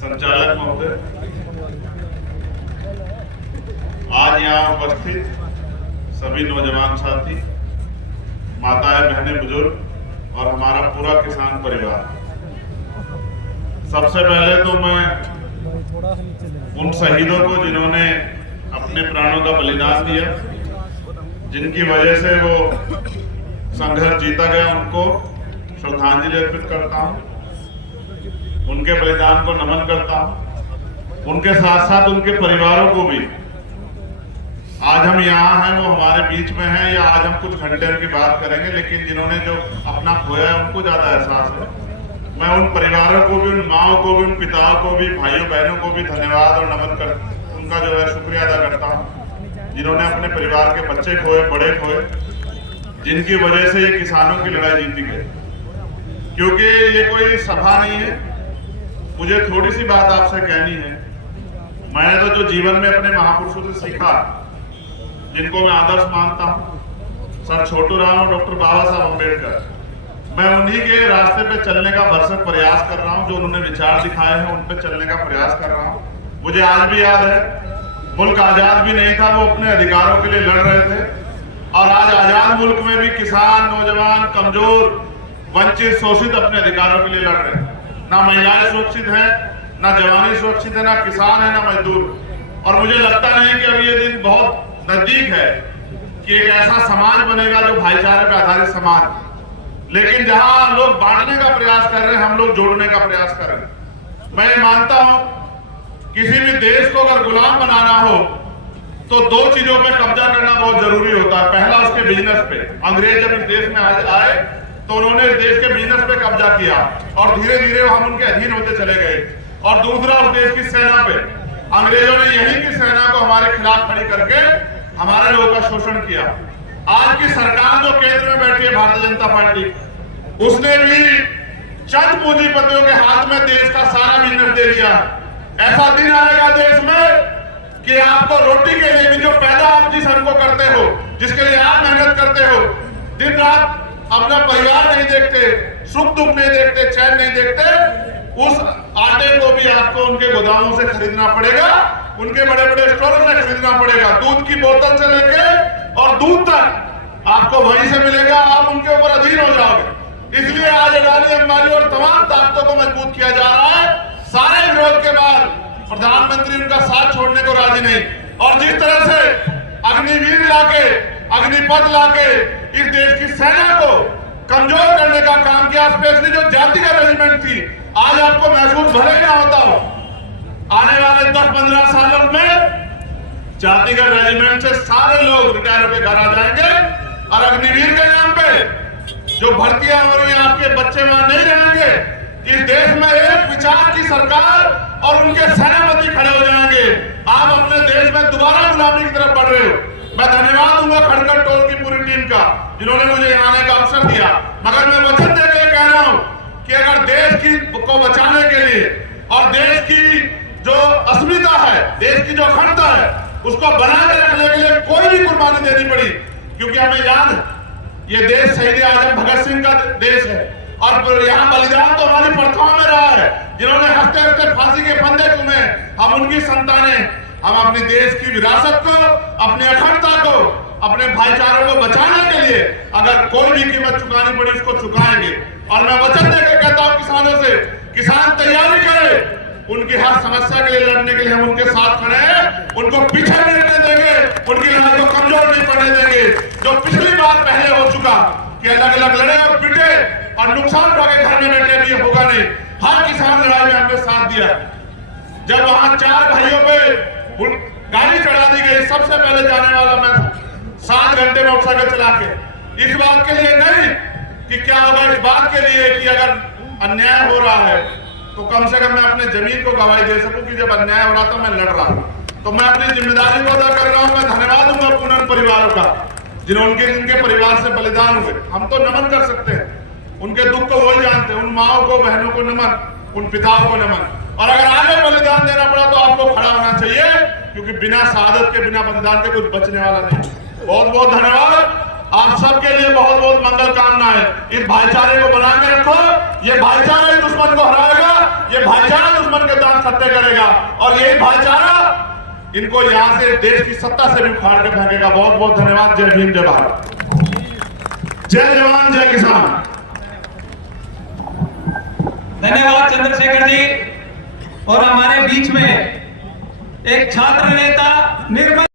संचालक महोदय, आज यहाँ उपस्थित सभी नौजवान साथी, माताएं, बहनें, बुजुर्ग और हमारा पूरा किसान परिवार, सबसे पहले तो मैं उन शहीदों को जिन्होंने अपने प्राणों का बलिदान दिया, जिनकी वजह से वो संघर्ष जीता गया, उनको श्रद्धांजलि अर्पित करता हूँ, उनके बलिदान को नमन करता हूँ। उनके साथ साथ उनके परिवारों को भी, आज हम यहाँ हैं वो हमारे बीच में हैं, या आज हम कुछ घंटे उनकी बात करेंगे, लेकिन जिन्होंने जो अपना खोया है उनको ज्यादा एहसास है। मैं उन परिवारों को भी, उन माओं को भी, उन पिताओं को भी, भाइयों बहनों को भी धन्यवाद और नमन कर उनका जो है शुक्रिया अदा करता हूँ, जिन्होंने अपने परिवार के बच्चे खोए, बड़े खोए, जिनकी वजह से ये किसानों की लड़ाई जीती गई। क्योंकि ये कोई सभा नहीं है, मुझे थोड़ी सी बात आपसे कहनी है। मैंने तो जो जीवन में अपने महापुरुषों से सीखा, जिनको मैं आदर्श मानता हूँ, सर छोटूराम और डॉक्टर बाबा साहब अम्बेडकर, मैं उन्हीं के रास्ते पे चलने का भरसक प्रयास कर रहा हूँ। जो उन्होंने विचार दिखाए हैं उन पे चलने का प्रयास कर रहा हूँ। मुझे आज भी याद है, मुल्क आजाद भी नहीं था, वो अपने अधिकारों के लिए लड़ रहे थे, और आज आजाद मुल्क में भी किसान, नौजवान, कमजोर, वंचित, शोषित अपने अधिकारों के लिए लड़ रहे हैं। ना महिलाएं सुरक्षित हैं, ना जवानी सुरक्षित है, ना किसान है, ना मजदूर। और मुझे लगता नहीं कि अब ये दिन बहुत नजदीक है कि एक ऐसा समाज बनेगा जो भाईचारे पर आधारित समाज, लेकिन जहां लोग बांटने का प्रयास कर रहे हैं, हम लोग जोड़ने का प्रयास कर रहे हैं। मैं मानता हूं किसी भी देश को अगर गुलाम बनाना हो तो दो चीजों पे कब्जा करना बहुत जरूरी होता है। पहला, उसके बिजनेस पे। अंग्रेज जब इस देश में आए तो उन्होंने इस देश के बिजनेस पे कब्जा किया, और धीरे धीरे हम उनके अधीन होते चले गए। और दूसरा, उस देश की सेना पे। अंग्रेजों ने यही की सेना को हमारे खिलाफ खड़ी करके हमारे लोगों का शोषण किया। आज की सरकार जो केंद्र में बैठी है, भारतीय जनता पार्टी, उसने भी चंद पूंजीपतियों के हाथ में देश का सारा बिजनेस दे दिया। ऐसा दिन आएगा देश में कि आपको रोटी के लिए भी, जो पैदा आप जिस अन्न को करते हो, जिसके लिए आप मेहनत करते हो, दिन रात अपना परिवार नहीं देखते, सुख दुख नहीं देखते, चैन नहीं देखते, उस आटे को भी आपको उनके गोदामों से खरीदना पड़ेगा, उनके बड़े बड़े स्टोरों से खरीदना पड़ेगा। दूध की बोतल से लेके और दूध तक आपको वहीं से मिलेगा, आप उनके ऊपर अधीन हो जाओगे। इसलिए आज अडानी, अंबानी और तमाम ताकतों को मजबूत किया जा रहा है। सारे विरोध के बाद प्रधानमंत्री उनका साथ छोड़ने को राजी नहीं। और जिस तरह से अग्निवीर लाके, अग्निपथ लाके इस देश की सेना को कमजोर करने का काम किया, स्पेशली जो जातिगत रेजिमेंट थी, आज आपको महसूस भले ही ना होता हो, आने वाले 10-15 सालों में जातिगत रेजिमेंट से सारे लोग रिटायर होकर घर आ जाएंगे, और अग्निवीर के नाम पे जो भर्तियां हो रही हैं, आपके बच्चे वहां नहीं रहेंगे। इस देश में एक विचार की सरकार और उनके सेनापति खड़े हो जाएंगे। आप अपने देश में दोबारा गुलामी की तरफ बढ़ रहे हो। मैं धन्यवाद दूंगा खड़कर टोल की पूरी टीम का, जिन्होंने मुझे यहाँ आने का अवसर दिया। मगर मैं वचन देकर कह रहा हूँ कि अगर देश की को बचाने के लिए और देश की जो अस्मिता है, देश की जो अखंडता है, उसको बनाए रखने के लिए कोई भी कुर्बानी देनी पड़ी। क्योंकि हमें याद है, ये देश शहीद आजम भगत सिंह का देश है, और यहाँ बलिदान तो हमारी प्रथाओं में रहा है। जिन्होंने हफ्ते हफ्ते फांसी के फंदे चुमे, हम उनकी संतानें, हम अपने देश की विरासत को, अपनी अखंडता को, अपने भाईचारों को बचाने के लिए अगर कोई भी कीमत चुकानी पड़ी, उसको चुकाएंगे। और मैं वचन देकर कहता हूँ किसानों से, किसान तैयारी करें, उनकी हर समस्या के लिए लड़ने के लिए हम उनके साथ खड़े हैं। उनको पीछे नहीं रहने देंगे, उनकी लड़ाई को कमजोर नहीं पड़ने देंगे। जो पिछली बार पहले हो चुका कि अलग अलग लड़े और पिटे और नुकसान उठा के घर में बैठे, भी ये होगा नहीं। हर किसान लड़ाई में हमने साथ दिया। जब वहां 4 भाइयों पे गाड़ी चढ़ा दी गई, सबसे पहले जाने वाला मैं 7 घंटे मोटरसाइकिल चला के, इस बात के लिए नहीं कि क्या होगा, इस बात के लिए कि अगर अन्याय हो रहा है तो कम से कम मैं अपने जमीन को गवाही दे सकूं कि जब अन्याय हो रहा था मैं लड़ रहा हूं। तो मैं अपनी जिम्मेदारी को अदा कर रहा हूं। मैं धन्यवाद दूंगा पूर्ण परिवारों का, जिनके परिवार से बलिदान हुए। हम तो नमन कर सकते हैं, उनके दुख को वही जानते हैं। उन माओं को, बहनों को नमन, उन पिताओं को नमन। और अगर आगे बलिदान देना पड़ा तो आपको खड़ा होना चाहिए, क्योंकि बिना शहादत के, बिना बलिदान के कुछ बचने वाला नहीं। बहुत बहुत धन्यवाद। आप सबके लिए बहुत बहुत मंगल कामनाएं। इस भाईचारे को बना के रखो। ये भाईचारा ही दुश्मन को हराएगा, ये भाईचारा दुश्मन के दांत खट्टे करेगा, और यही भाईचारा इनको यहां से देश की सत्ता से भी उखाड़ के फेंकेगा। बहुत बहुत धन्यवाद। जय भीम, जय भारत, जय जवान, जय किसान। धन्यवाद चंद्रशेखर जी। और हमारे बीच में एक छात्र नेता निर्मल